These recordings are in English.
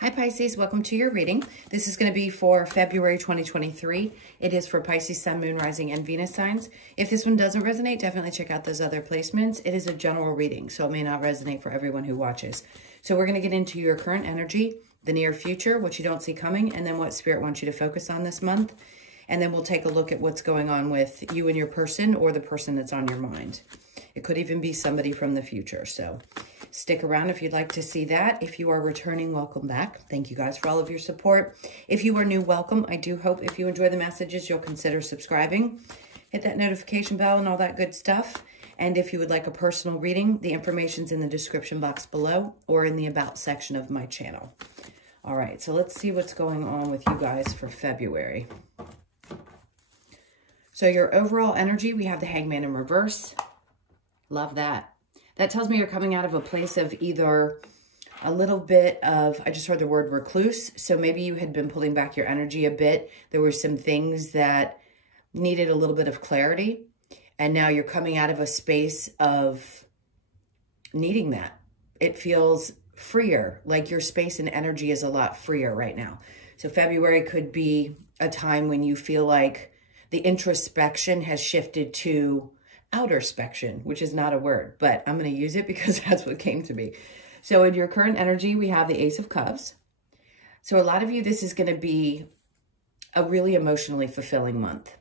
Hi Pisces, welcome to your reading. This is going to be for February 2023. It is for Pisces, Sun, Moon, Rising, and Venus signs. If this one doesn't resonate, definitely check out those other placements. It is a general reading, so it may not resonate for everyone who watches. So we're going to get into your current energy, the near future, what you don't see coming, and then what Spirit wants you to focus on this month. And then we'll take a look at what's going on with you and your person or the person that's on your mind. It could even be somebody from the future. So stick around if you'd like to see that. If you are returning, welcome back. Thank you guys for all of your support. If you are new, welcome. I do hope if you enjoy the messages, you'll consider subscribing. Hit that notification bell and all that good stuff. And if you would like a personal reading, the information's in the description box below or in the About section of my channel. All right, so let's see what's going on with you guys for February. So your overall energy, we have the Hangman in reverse. Love that. That tells me you're coming out of a place of either a little bit of, I just heard the word recluse. So maybe you had been pulling back your energy a bit. There were some things that needed a little bit of clarity. And now you're coming out of a space of needing that. It feels freer, like your space and energy is a lot freer right now. So February could be a time when you feel like the introspection has shifted to outerspection, which is not a word, but I'm going to use it because that's what came to me. So in your current energy, we have the Ace of Cups. So a lot of you, this is going to be a really emotionally fulfilling month.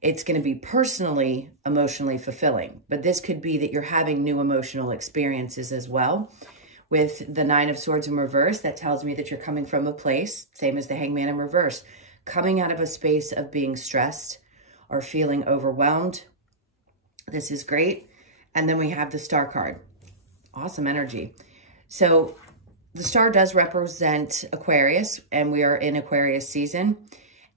It's going to be personally emotionally fulfilling, but this could be that you're having new emotional experiences as well. With the Nine of Swords in reverse, that tells me that you're coming from a place, same as the Hangman in reverse, coming out of a space of being stressed or feeling overwhelmed. This is great. And then we have the Star card. Awesome energy. So the Star does represent Aquarius, and we are in Aquarius season,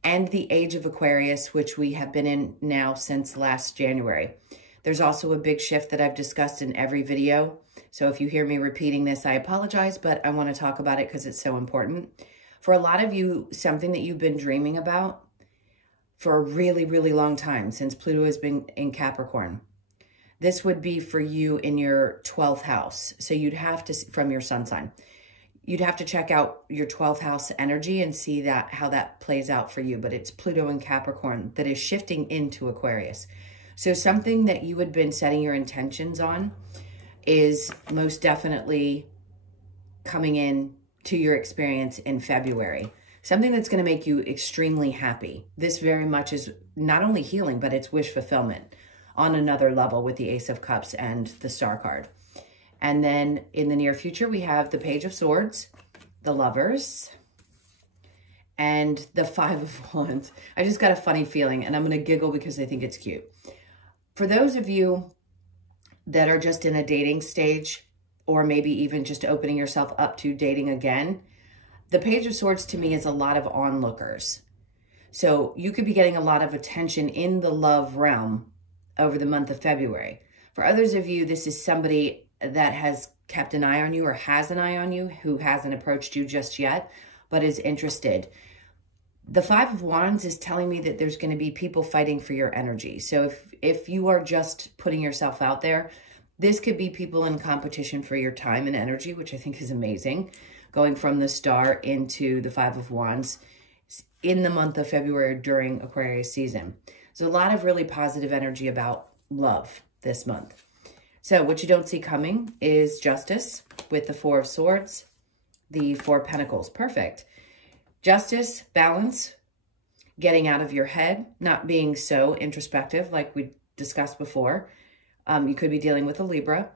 and the age of Aquarius, which we have been in now since last January. There's also a big shift that I've discussed in every video. So if you hear me repeating this, I apologize, but I want to talk about it because it's so important. For a lot of you, something that you've been dreaming about for a really, really long time, since Pluto has been in Capricorn. This would be for you in your 12th house. So you'd have to, from your sun sign, you'd have to check out your 12th house energy and see that how that plays out for you. But it's Pluto in Capricorn that is shifting into Aquarius. So something that you had been setting your intentions on is most definitely coming in to your experience in February. Something that's going to make you extremely happy. This very much is not only healing, but it's wish fulfillment on another level with the Ace of Cups and the Star card. And then in the near future, we have the Page of Swords, the Lovers, and the Five of Wands. I just got a funny feeling, and I'm going to giggle because I think it's cute. For those of you that are just in a dating stage, or maybe even just opening yourself up to dating again, the Page of Swords to me is a lot of onlookers. So you could be getting a lot of attention in the love realm over the month of February. For others of you, this is somebody that has kept an eye on you or has an eye on you who hasn't approached you just yet, but is interested. The Five of Wands is telling me that there's going to be people fighting for your energy. So if you are just putting yourself out there, this could be people in competition for your time and energy, which I think is amazing. Going from the Star into the Five of Wands in the month of February during Aquarius season. So a lot of really positive energy about love this month. So what you don't see coming is Justice with the Four of Swords, the Four of Pentacles. Perfect. Justice, balance, getting out of your head, not being so introspective like we discussed before. You could be dealing with a Libra.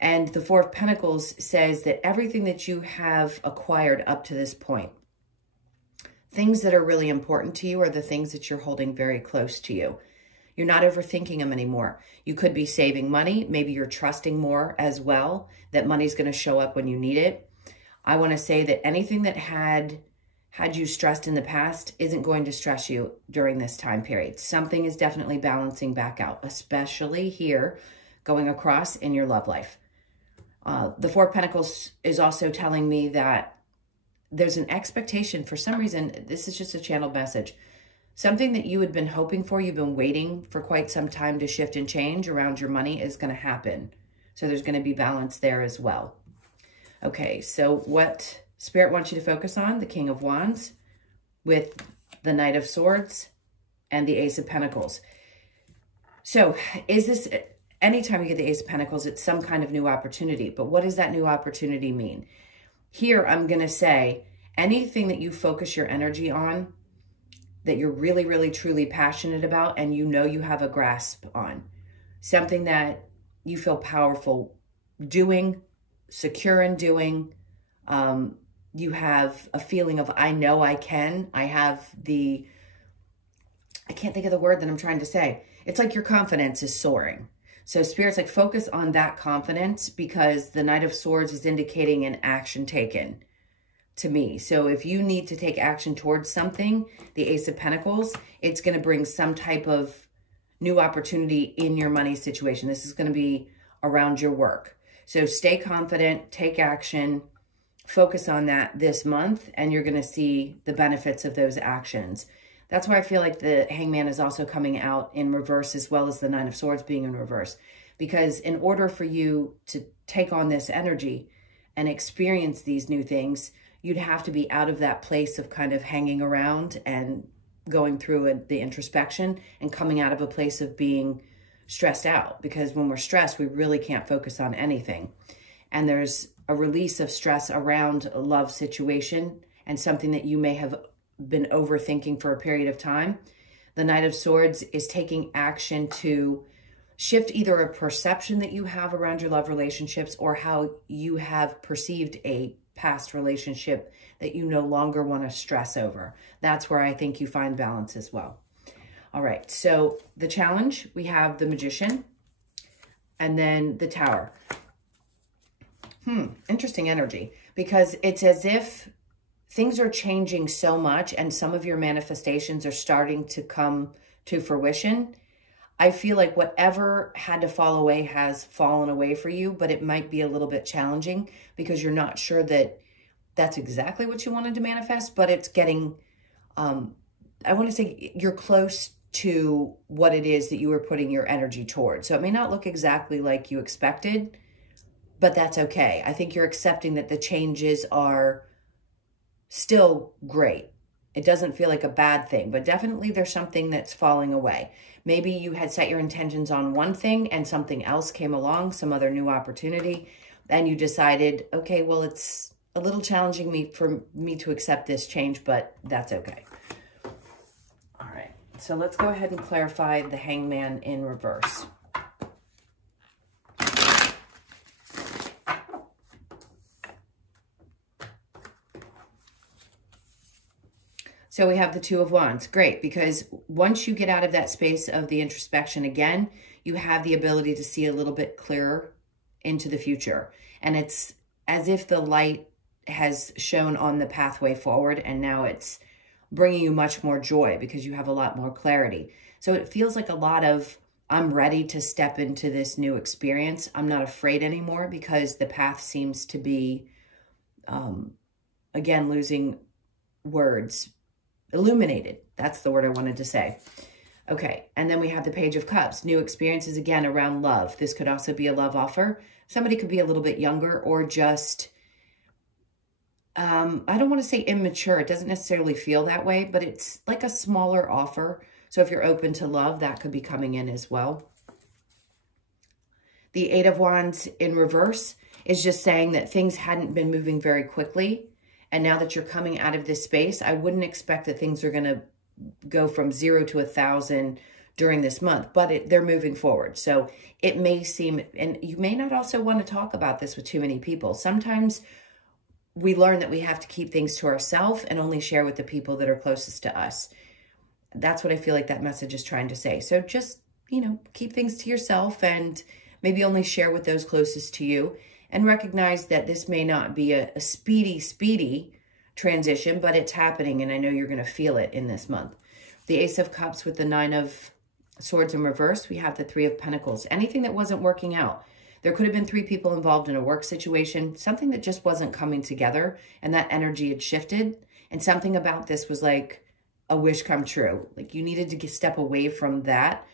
And the Four of Pentacles says that everything that you have acquired up to this point, things that are really important to you are the things that you're holding very close to you. You're not overthinking them anymore. You could be saving money. Maybe you're trusting more as well, that money's going to show up when you need it. I want to say that anything that had you stressed in the past isn't going to stress you during this time period. Something is definitely balancing back out, especially here going across in your love life. The Four of Pentacles is also telling me that there's an expectation. For some reason, this is just a channeled message. Something that you had been hoping for, you've been waiting for quite some time to shift and change around your money is going to happen. So there's going to be balance there as well. Okay, so what Spirit wants you to focus on the King of Wands with the Knight of Swords and the Ace of Pentacles. So is this, anytime you get the Ace of Pentacles, it's some kind of new opportunity. But what does that new opportunity mean? Here, I'm going to say anything that you focus your energy on, that you're really, really, truly passionate about, and you know you have a grasp on, something that you feel powerful doing, secure in doing, you have a feeling of, I know I can. I have the, I can't think of the word that I'm trying to say. It's like your confidence is soaring. So Spirit's like, focus on that confidence, because the Knight of Swords is indicating an action taken to me. So if you need to take action towards something, the Ace of Pentacles, it's going to bring some type of new opportunity in your money situation. This is going to be around your work. So stay confident, take action, focus on that this month, and you're going to see the benefits of those actions. That's why I feel like the Hangman is also coming out in reverse, as well as the Nine of Swords being in reverse. Because in order for you to take on this energy and experience these new things, you'd have to be out of that place of kind of hanging around and going through the introspection and coming out of a place of being stressed out. Because when we're stressed, we really can't focus on anything. And there's a release of stress around a love situation and something that you may have been overthinking for a period of time. The Knight of Swords is taking action to shift either a perception that you have around your love relationships, or how you have perceived a past relationship that you no longer want to stress over. That's where I think you find balance as well. All right, so the challenge, we have the Magician and then the Tower. Interesting energy, because it's as if things are changing so much and some of your manifestations are starting to come to fruition. I feel like whatever had to fall away has fallen away for you, but it might be a little bit challenging because you're not sure that that's exactly what you wanted to manifest, but it's getting, I want to say you're close to what it is that you were putting your energy towards. So it may not look exactly like you expected, but that's okay. I think you're accepting that the changes are still great. It doesn't feel like a bad thing, but definitely there's something that's falling away. Maybe you had set your intentions on one thing and something else came along, some other new opportunity, and you decided, okay, well, it's a little challenging for me to accept this change, but that's okay. All right, so let's go ahead and clarify the Hangman in reverse. So we have the Two of Wands. Great, because once you get out of that space of the introspection again, you have the ability to see a little bit clearer into the future. And it's as if the light has shone on the pathway forward, and now it's bringing you much more joy because you have a lot more clarity. So it feels like a lot of, I'm ready to step into this new experience. I'm not afraid anymore because the path seems to be, again, losing words, illuminated. That's the word I wanted to say. Okay, and then we have the Page of Cups. New experiences, again, around love. This could also be a love offer. Somebody could be a little bit younger or just, I don't want to say immature. It doesn't necessarily feel that way, but it's like a smaller offer. So if you're open to love, that could be coming in as well. The Eight of Wands in reverse is just saying that things hadn't been moving very quickly. And now that you're coming out of this space, I wouldn't expect that things are going to go from 0 to 1,000 during this month, but they're moving forward. So it may seem, and you may not also want to talk about this with too many people. Sometimes we learn that we have to keep things to ourselves and only share with the people that are closest to us. That's what I feel like that message is trying to say. So just, you know, keep things to yourself and maybe only share with those closest to you. And recognize that this may not be a speedy transition, but it's happening, and I know you're going to feel it in this month. The Ace of Cups with the Nine of Swords in reverse, we have the Three of Pentacles. Anything that wasn't working out. There could have been 3 people involved in a work situation, something that just wasn't coming together, and that energy had shifted, and something about this was like a wish come true. Like you needed to step away from that,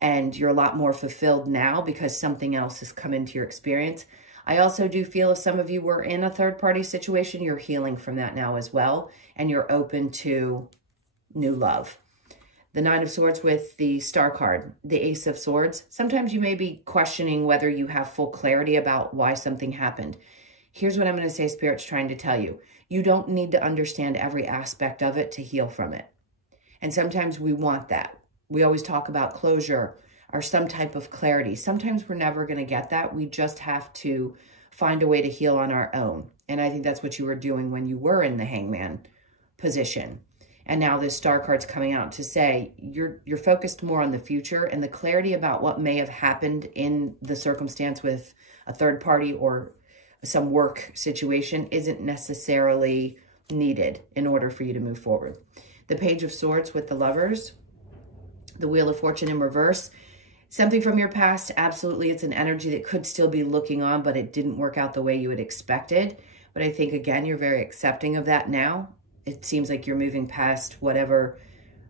and you're a lot more fulfilled now because something else has come into your experience. I also do feel if some of you were in a third-party situation, you're healing from that now as well, and you're open to new love. The Nine of Swords with the Star card, the Ace of Swords. Sometimes you may be questioning whether you have full clarity about why something happened. Here's what I'm going to say Spirit's trying to tell you. You don't need to understand every aspect of it to heal from it. And sometimes we want that. We always talk about closure or some type of clarity. Sometimes we're never going to get that. We just have to find a way to heal on our own. And I think that's what you were doing when you were in the Hangman position. And now this Star card's coming out to say you're focused more on the future, and the clarity about what may have happened in the circumstance with a third party or some work situation isn't necessarily needed in order for you to move forward. The Page of Swords with the Lovers, the Wheel of Fortune in reverse. Something from your past, absolutely, it's an energy that could still be looking on, but it didn't work out the way you had expected. But I think, again, you're very accepting of that now. It seems like you're moving past whatever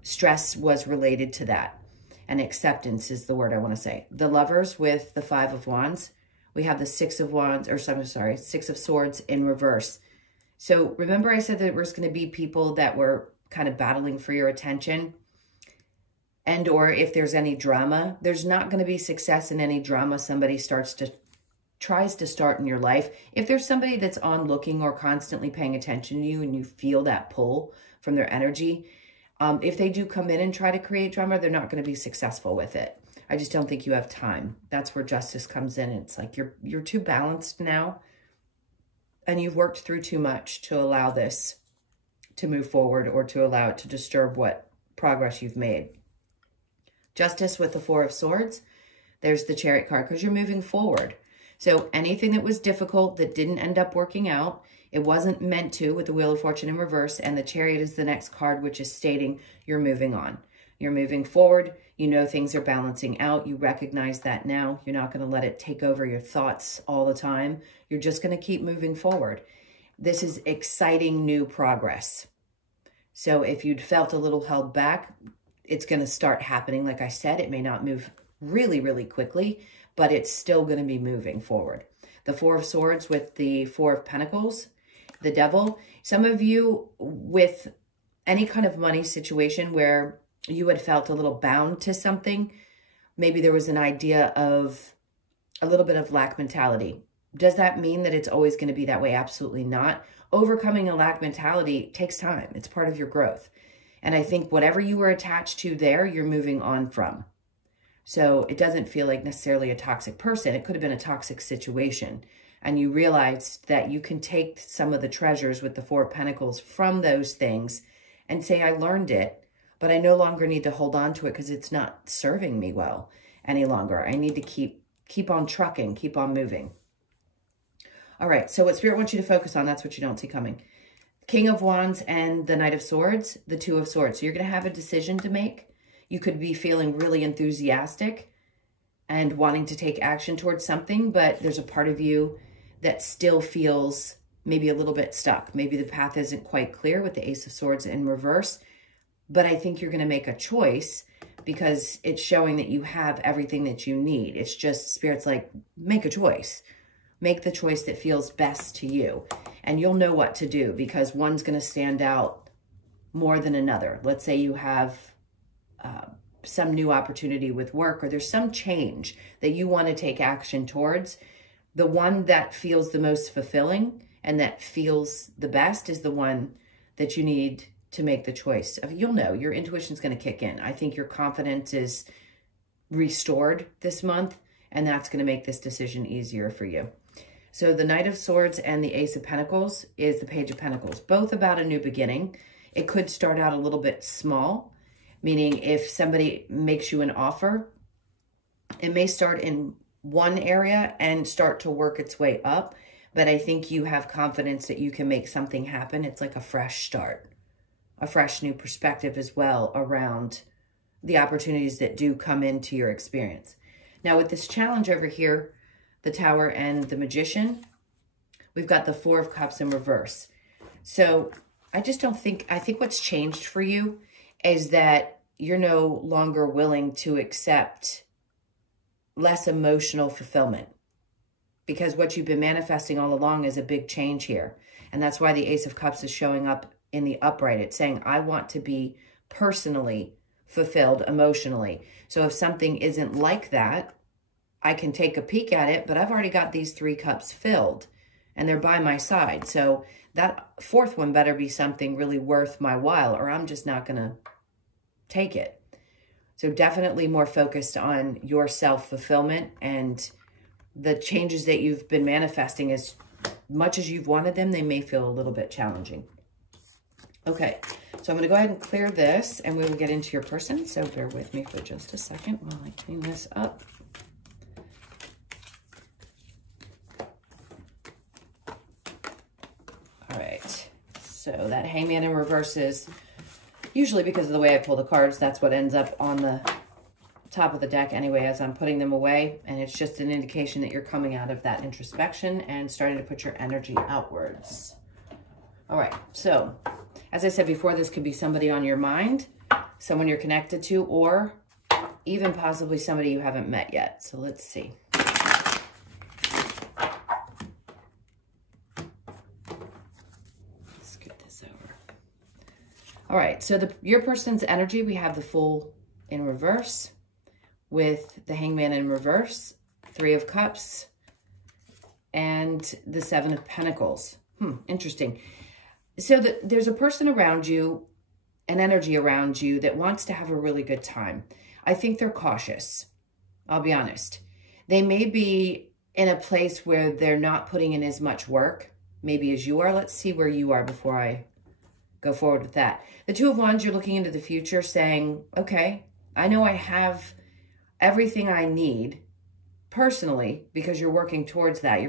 stress was related to that. And acceptance is the word I want to say. The Lovers with the Five of Wands. We have the Six of Wands, or sorry, Six of Swords in reverse. So remember I said that there was going to be people that were kind of battling for your attention, and or if there's any drama, there's not going to be success in any drama somebody tries to start in your life. If there's somebody that's on looking or constantly paying attention to you and you feel that pull from their energy, if they do come in and try to create drama, they're not going to be successful with it. I just don't think you have time. That's where justice comes in. It's like you're too balanced now, and you've worked through too much to allow this to move forward or to allow it to disturb what progress you've made. Justice with the Four of Swords. There's the Chariot card because you're moving forward. So anything that was difficult that didn't end up working out, it wasn't meant to with the Wheel of Fortune in reverse, and the Chariot is the next card, which is stating you're moving on. You're moving forward. You know things are balancing out. You recognize that now. You're not going to let it take over your thoughts all the time. You're just going to keep moving forward. This is exciting new progress. So if you'd felt a little held back, it's going to start happening. Like I said, it may not move really, really quickly, but it's still going to be moving forward. The Four of Swords with the Four of Pentacles, the Devil. Some of you with any kind of money situation where you had felt a little bound to something, maybe there was an idea of a little bit of lack mentality. Does that mean that it's always going to be that way? Absolutely not. Overcoming a lack mentality takes time. It's part of your growth. And I think whatever you were attached to there, you're moving on from. So it doesn't feel like necessarily a toxic person. It could have been a toxic situation. And you realized that you can take some of the treasures with the Four of Pentacles from those things and say, I learned it, but I no longer need to hold on to it because it's not serving me well any longer. I need to keep on trucking, keep on moving. All right, so what Spirit wants you to focus on, that's what you don't see coming. King of Wands and the Knight of Swords, the Two of Swords. So you're going to have a decision to make. You could be feeling really enthusiastic and wanting to take action towards something, but there's a part of you that still feels maybe a little bit stuck. Maybe the path isn't quite clear with the Ace of Swords in reverse, but I think you're going to make a choice because it's showing that you have everything that you need. It's just Spirit's like, make a choice. Make the choice that feels best to you. And you'll know what to do because one's going to stand out more than another. Let's say you have some new opportunity with work or there's some change that you want to take action towards. The one that feels the most fulfilling and that feels the best is the one that you need to make the choice. You'll know your intuition's going to kick in. I think your confidence is restored this month, and that's going to make this decision easier for you. So the Knight of Swords and the Ace of Pentacles is the Page of Pentacles, both about a new beginning. It could start out a little bit small, meaning if somebody makes you an offer, it may start in one area and start to work its way up. But I think you have confidence that you can make something happen. It's like a fresh start, a fresh new perspective as well around the opportunities that do come into your experience. Now with this challenge over here, the Tower and the Magician, we've got the Four of Cups in reverse. So I think what's changed for you is that you're no longer willing to accept less emotional fulfillment. because what you've been manifesting all along is a big change here. And that's why the Ace of Cups is showing up in the upright. It's saying, I want to be personally fulfilled emotionally. So if something isn't like that, I can take a peek at it, but I've already got these 3 cups filled and they're by my side. So that 4th one better be something really worth my while, or I'm just not going to take it. So definitely more focused on your self-fulfillment, and the changes that you've been manifesting, as much as you've wanted them, they may feel a little bit challenging. Okay, so I'm going to go ahead and clear this, and we will get into your person. So bear with me for just a second while I clean this up. All right, so that Hangman in reverse is usually, because of the way I pull the cards, that's what ends up on the top of the deck anyway as I'm putting them away. And it's just an indication that you're coming out of that introspection and starting to put your energy outwards. All right, so as I said before, this could be somebody on your mind, someone you're connected to, or even possibly somebody you haven't met yet. So let's see. All right, so your person's energy, we have the Fool in reverse with the Hangman in reverse, 3 of Cups, and the 7 of Pentacles. Interesting. So there's a person around you, an energy around you that wants to have a really good time. I think they're cautious. I'll be honest. They may be in a place where they're not putting in as much work, maybe as you are. Let's see where you are before I go forward with that. The 2 of Wands, you're looking into the future saying, okay, I know I have everything I need personally, because you're working towards that.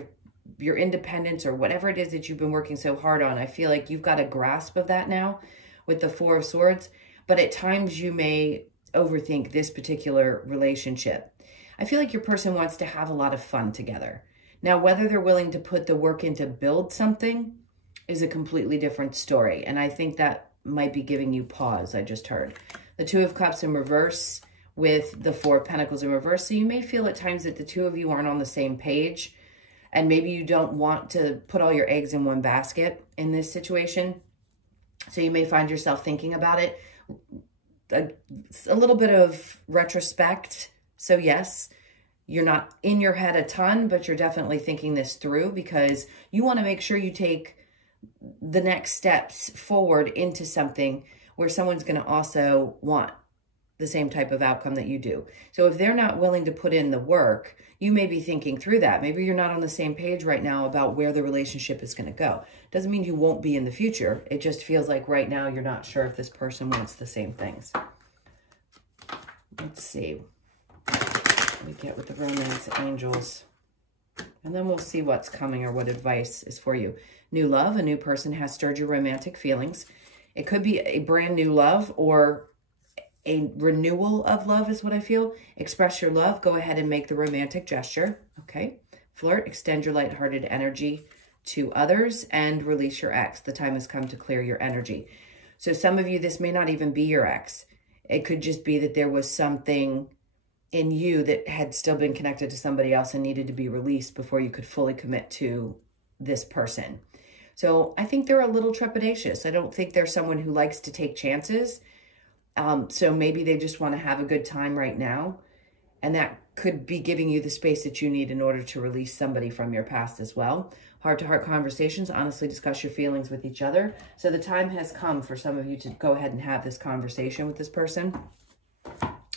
Your independence, or whatever it is that you've been working so hard on. I feel like you've got a grasp of that now with the 4 of Swords, but at times you may overthink this particular relationship. I feel like your person wants to have a lot of fun together. Now, whether they're willing to put the work in to build something is a completely different story. And I think that might be giving you pause, I just heard. The 2 of Cups in reverse with the 4 of Pentacles in reverse. So you may feel at times that the 2 of you aren't on the same page, and maybe you don't want to put all your eggs in one basket in this situation. So you may find yourself thinking about it. A little bit of retrospect. So yes, you're not in your head a ton, but you're definitely thinking this through, because you want to make sure you take the next steps forward into something where someone's going to also want the same type of outcome that you do. So if they're not willing to put in the work, you may be thinking through that. Maybe you're not on the same page right now about where the relationship is going to go. Doesn't mean you won't be in the future. It just feels like right now you're not sure if this person wants the same things. Let's see what we get with the romance angels. And then we'll see what's coming or what advice is for you. New love, a new person has stirred your romantic feelings. It could be a brand new love or a renewal of love is what I feel. Express your love. Go ahead and make the romantic gesture. Okay. Flirt. Extend your lighthearted energy to others and release your ex. The time has come to clear your energy. So some of you, this may not even be your ex. It could just be that there was something in you that had still been connected to somebody else and needed to be released before you could fully commit to this person. So I think they're a little trepidatious. I don't think they're someone who likes to take chances. So maybe they just want to have a good time right now. And that could be giving you the space that you need in order to release somebody from your past as well. Heart-to-heart conversations, honestly discuss your feelings with each other. So the time has come for some of you to go ahead and have this conversation with this person.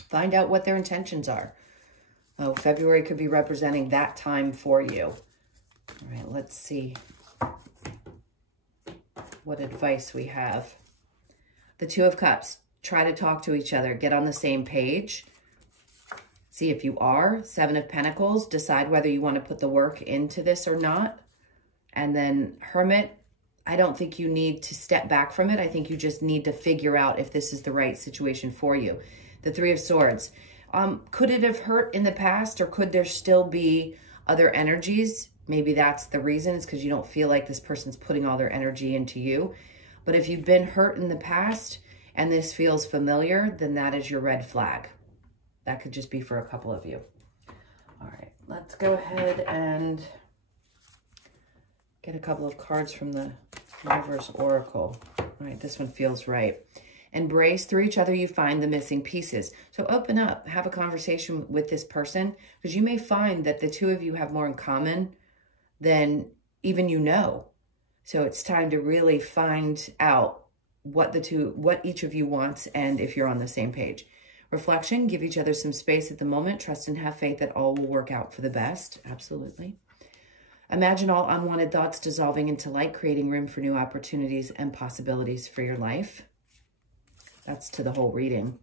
Find out what their intentions are. Oh, February could be representing that time for you. All right, let's see what advice we have. The 2 of Cups. Try to talk to each other. Get on the same page. See if you are. 7 of Pentacles. Decide whether you want to put the work into this or not. And then Hermit. I don't think you need to step back from it. I think you just need to figure out if this is the right situation for you. The 3 of Swords. Could it have hurt in the past, or could there still be other energies? Maybe that's the reason. It's because you don't feel like this person's putting all their energy into you. But if you've been hurt in the past and this feels familiar, then that is your red flag. That could just be for a couple of you. All right, let's go ahead and Get a couple of cards from the Universe Oracle. All right, this one feels right. Embrace. Through each other, you find the missing pieces. So open up, have a conversation with this person, because you may find that the two of you have more in common than even you know. So it's time to really find out what each of you wants and if you're on the same page. Reflection. Give each other some space at the moment. Trust and have faith that all will work out for the best. Absolutely. Imagine all unwanted thoughts dissolving into light, creating room for new opportunities and possibilities for your life. That's to the whole reading.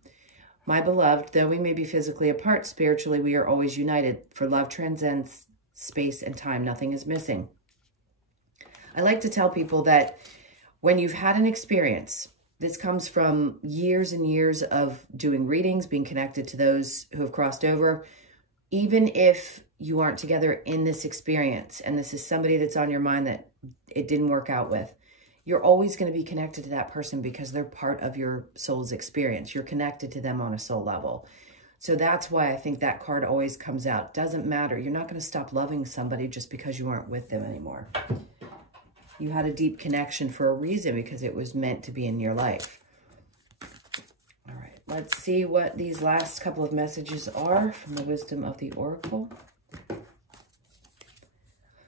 My beloved, though we may be physically apart, spiritually we are always united. For love transcends space and time. Nothing is missing. I like to tell people that when you've had an experience, this comes from years and years of doing readings, being connected to those who have crossed over. Even if you aren't together in this experience, and this is somebody that's on your mind that it didn't work out with, you're always going to be connected to that person because they're part of your soul's experience. You're connected to them on a soul level. So that's why I think that card always comes out. Doesn't matter. You're not going to stop loving somebody just because you aren't with them anymore. You had a deep connection for a reason, because it was meant to be in your life. All right, let's see what these last couple of messages are from the wisdom of the Oracle.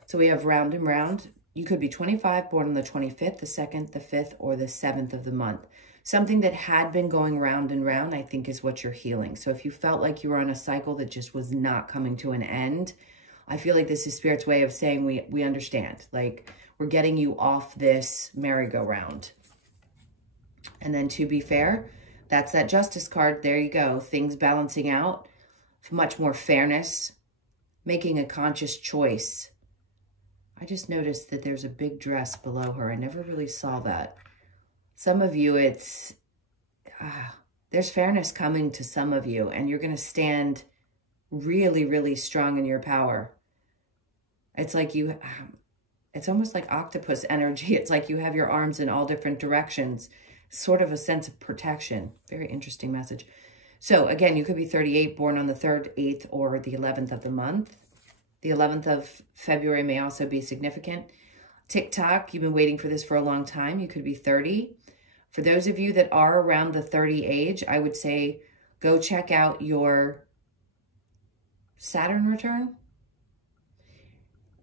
So we have round and round. You could be 25, born on the 25th, the 2nd, the 5th, or the 7th of the month. Something that had been going round and round, I think, is what you're healing. So if you felt like you were on a cycle that just was not coming to an end, I feel like this is Spirit's way of saying we understand. Like, we're getting you off this merry-go-round. And then to be fair, that's that Justice card. There you go. Things balancing out. Much more fairness. Making a conscious choice. I just noticed that there's a big dress below her. I never really saw that. Some of you, there's fairness coming to some of you, and you're going to stand really, really strong in your power. It's like it's almost like octopus energy. It's like you have your arms in all different directions, sort of a sense of protection. Very interesting message. So again, you could be 38, born on the 3rd, 8th, or the 11th of the month. The 11th of February may also be significant. TikTok, you've been waiting for this for a long time. You could be 30. For those of you that are around the 30 age, I would say go check out your Saturn return.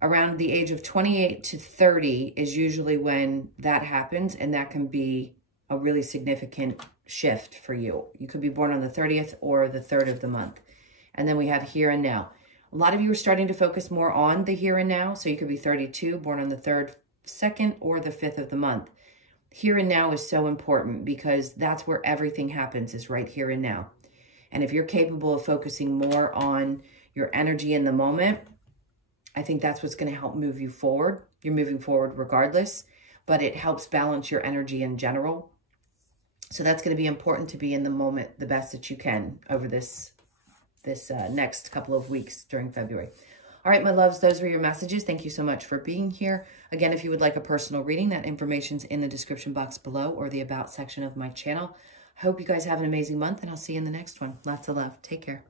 Around the age of 28 to 30 is usually when that happens, and that can be a really significant shift for you. You could be born on the 30th or the 3rd of the month. And then we have here and now. A lot of you are starting to focus more on the here and now. So you could be 32, born on the 3rd, 2nd, or the 5th of the month. Here and now is so important because that's where everything happens, is right here and now. And if you're capable of focusing more on your energy in the moment, I think that's what's going to help move you forward. You're moving forward regardless, but it helps balance your energy in general. So that's going to be important, to be in the moment the best that you can over this next couple of weeks during February. All right, my loves, those were your messages. Thank you so much for being here. Again, if you would like a personal reading, that information's in the description box below or the About section of my channel. I hope you guys have an amazing month, and I'll see you in the next one. Lots of love. Take care.